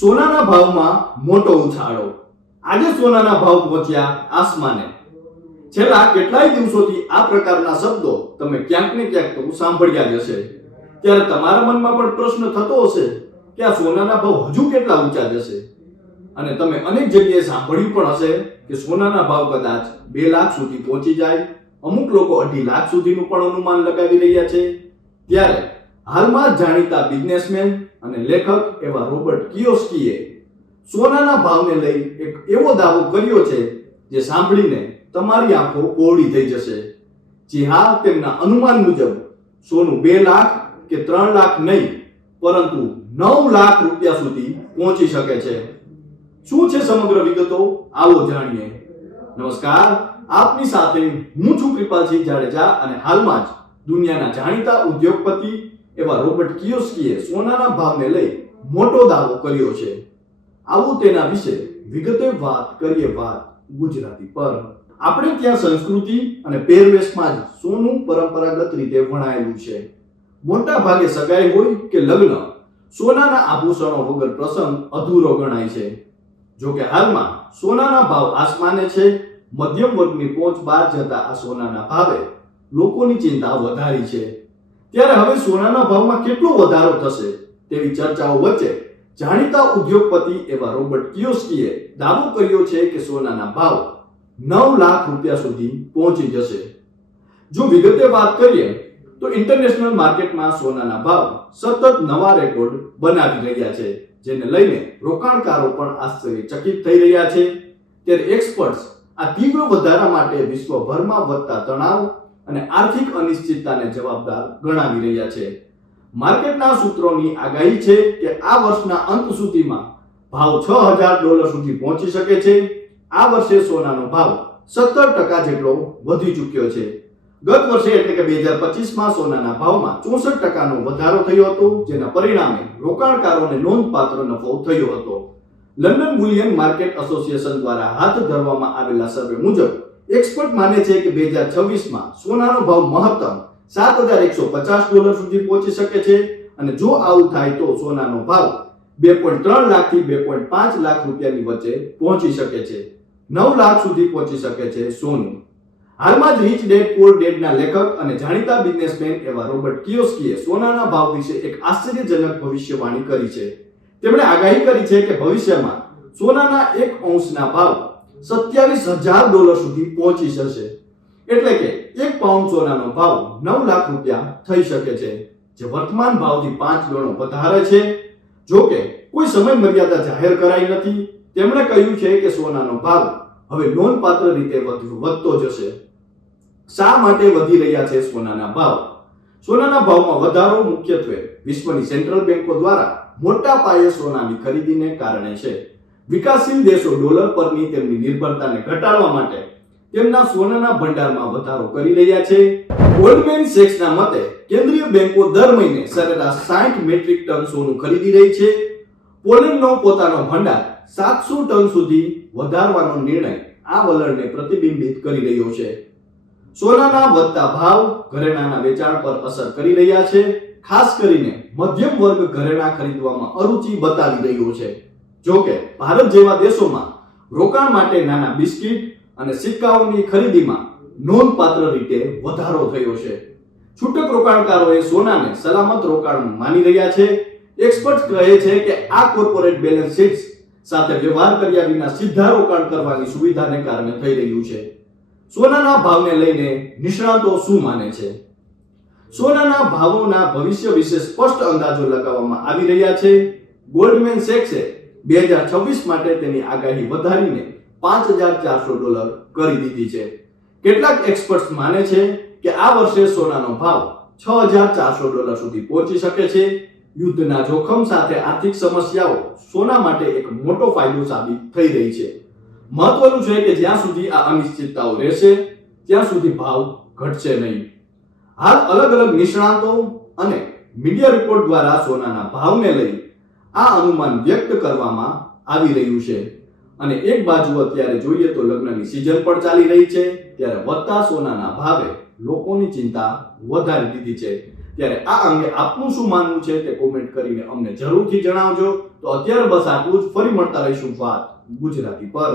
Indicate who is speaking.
Speaker 1: સોનાના ભાવમાં મોટો ઉછાળો. આજે સોનાના ભાવ પહોંચ્યા આસમાને. છેલ્લા કેટલાય દિવસોથી આ પ્રકારના શબ્દો તમે ક્યાંક ને ક્યાંક તો સાંભળ્યા જ હશે. ત્યારે તમારા મનમાં પણ પ્રશ્ન થતો હશે કે આ સોનાના ભાવ હજુ કેટલા ઊંચા જશે અને તમે અનેક જગ્યાએ સાંભળ્યું પણ હશે કે સોનાના ભાવ કદાચ બે લાખ સુધી પહોંચી જાય. અમુક લોકો અઢી લાખ સુધીનું પણ અનુમાન લગાવી રહ્યા છે. ત્યારે હાલમાં જાણીતા બિઝનેસમેન અને લેખક એવા રોબર્ટ કિયોસ્કીએ સોનાના ભાવને લઈ એક એવો દાવો કર્યો છે જે સાંભળીને તમારી આંખો કોરડી થઈ જશે. જે હા, તેમના અનુમાન મુજબ સોનું બે લાખ કે ત્રણ લાખ નહીં, પરંતુ નવ લાખ રૂપિયા સુધી પહોંચી શકે છે. શું છે સમગ્ર વિગતો? આવો જાણીએ. નમસ્કાર, આપની સાથે હું છું કૃપાલસિંહ જાડેજા અને હાલમાં જ દુનિયાના જાણીતા ઉદ્યોગપતિ એવા રોબર્ટ કિયોસ્કીએ સોનાના ભાવને લઈ મોટો દાવો કર્યો છે. આવું તેના વિશે વિગતે વાત કરીએ વાત ગુજરાતી પર. આપણે ત્યાં સંસ્કૃતિ અને પહેરવેશમાં જ સોનું પરંપરાગત રીતે વણાયેલું છે. મોટા ભાગે સગાઈ હોય કે લગ્ન, સોનાના આભૂષણો વગર પ્રસંગ અધૂરો ગણાય છે. જો કે હાલમાં સોનાના ભાવ આસમાને છે, મધ્યમ વર્ગની પહોંચ બહાર જતા આ સોનાના ભાવે લોકોની ચિંતા વધારી છે. ત્યારે હવે સોનાના ભાવમાં કેટલો વધારો થશે તેવી ચર્ચાઓ વચ્ચે જાણીતા ઉદ્યોગપતિ એવા રોબર્ટ કિયોસ્કીએ દાવો કર્યો છે કે સોનાના ભાવ નવ લાખ રૂપિયા સુધી પહોંચી જશે. જો વિગતે વાત કરીએ, તો ઇન્ટરનેશનલ માર્કેટમાં સોનાના ભાવ સતત નવા રેકોર્ડ બનાવી રહ્યા છે, જેને લઈને રોકાણકારો પણ આશ્ચર્યચકિત થઈ રહ્યા છે. ત્યારે એક્સપર્ટ્સ આ તીવ્ર વધારા માટે વિશ્વભરમાં વધતા તણાવ અને આર્થિક અનિશ્ચિતતાને જવાબદાર ગણાવી રહ્યા છે. માર્કેટના સૂત્રોની આગાહી છે કે આ વર્ષના અંત સુધીમાં ભાવ છ હજાર ડોલર સુધી પહોંચી શકે છે. આ વર્ષે સોનાનો ભાવ સત્તર ટકા જેટલો વધી ચૂક્યો છે. ગત વર્ષે એટલે કે બે હજાર પચીસમાં સોનાના ભાવમાં ચોસઠ ટકાનો વધારો થયો હતો, જેના પરિણામે રોકાણકારોને નોંધપાત્ર નફો થયો હતો. લંડન બુલિયન માર્કેટ એસોસિએશન દ્વારા હાથ ધરવામાં આવેલા સર્વે મુજબ એક્સપર્ટ માને છે કે બે હજાર છવ્વીસમાં સોનાનો ભાવ મહત્તમ સાત હજાર એકસો પચાસ ડોલર સુધી પહોંચી શકે છે અને જો આવું થાય તો સોનાનો ભાવ બે પોઈન્ટ ત્રણ લાખથી બે પોઈન્ટ પાંચ લાખ રૂપિયાની વચ્ચે પહોંચી શકે છે. નવ લાખ સુધી પહોંચી શકે છે સોનું. હાલમાં જ રીચ ડેડ પોર ડેડના લેખક અને જાણીતા બિઝનેસમેન એવા રોબર્ટ કિયોસ્કીએ સોનાના ભાવ વિશે એક આશ્ચર્યજનક ભવિષ્યવાણી કરી છે. તેમણે આગાહી કરી છે કે ભવિષ્યમાં સોનાના એક અંશના ભાવ સત્યાવીસ હજાર ડોલર સુધી પહોંચી જશે. એટલે કે એક પાઉન્ડ સોનાનો ભાવ નવ લાખ રૂપિયા થઈ શકે છે. જે વર્તમાન ભાવથી પાંચ ગણો વધારે છે. જો કે કોઈ સમય મર્યાદા જાહેર કરાઈ નથી. તેમણે કહ્યું છે કે સોનાનો ભાવ હવે નોંધપાત્ર રીતે વધુ વધતો જશે. શા માટે વધી રહ્યા છે સોનાના ભાવ? સોનાના ભાવમાં વધારો મુખ્યત્વે વિશ્વની સેન્ટ્રલ બેંકો દ્વારા મોટા પાયે સોનાની ખરીદીને કારણે છે. વિકાસશીલ દેશો ડોલર પરની તેમની નિર્ભરતાને ઘટાડવા માટે તેમના સોનાના ભંડારમાં વધારો કરી રહ્યા છે. ગોલ્ડમેન સેક્સના મતે, કેન્દ્રીય બેંકો દર મહિને સરેરાશ 60 મેટ્રિક ટન સોનું ખરીદી રહી છે. પોલેન્ડનો પોતાનો ભંડાર સાતસો ટન સુધી વધારવાનો નિર્ણય આ વલણને પ્રતિબિંબિત કરી રહ્યો છે. સોનાના વધતા ભાવ ઘરેણાના વેચાણ પર અસર કરી રહ્યા છે, ખાસ કરીને મધ્યમ વર્ગ ઘરેણા ખરીદવામાં અરુચિ બતાવી રહ્યો છે. જો કે ભારત જેવા દેશોમાં રોકાણ માટે નાના બિસ્કિટ અને સિક્કાઓની ખરીદીમાં નોંધપાત્ર રીતે વધારો થયો છે. છૂટક રોકાણકારોએ સોનાને સલામત રોકાણ માની રહ્યા છે. એક્સપર્ટ કહે છે કે આ કોર્પોરેટ બેલેન્સ શીટ્સ સાથે વ્યવહાર કર્યા વિના સીધા રોકાણ કરવાની સુવિધાને કારણે થઈ રહ્યું છે. સોનાના ભાવને લઈને નિષ્ણાતો શું માને છે? સોનાના ભાવોના ભવિષ્ય વિશે સ્પષ્ટ અંદાજો લગાવવામાં આવી રહ્યા છે. ગોલ્ડમેન સેક્સે બે હજાર છવ્વીસ માટે તેની આગાહી વધારીને પાંચ હજાર ચારસો ડોલર કરી દીધી છે. કેટલાક એક્સપર્ટ્સ માને છે કે આ વર્ષે સોનાનો ભાવ છ હજાર ચારસો ડોલર સુધી પહોંચી શકે છે. યુદ્ધના જોખમ સાથે આર્થિક સમસ્યાઓ સોના માટે એક મોટો ફાયદો સાબિત થઈ રહી છે. મહત્વનું છે કે જ્યાં સુધી આ અનિશ્ચિતતાઓ રહેશે, ત્યાં સુધી ભાવ ઘટશે નહીં. હાલ અલગ અલગ નિષ્ણાતો અને મીડિયા રિપોર્ટ દ્વારા સોનાના ભાવને લઈ આ અનુમાન વ્યક્ત કરવામાં આવી રહ્યું છે. અને એક બાજુ અત્યારે જોઈએ તો લગ્નની સિઝન પણ ચાલી રહી છે. ત્યારે વધતા સોનાના ભાવે લોકોની ચિંતા વધારી દીધી છે. ત્યારે આ અંગે આપનું શું માનવું છે તે કોમેન્ટ કરીને અમને જરૂરથી જણાવજો. તો અત્યારે બસ આટલું જ. ફરી મળતા રહીશું વાત ગુજરાતી પર.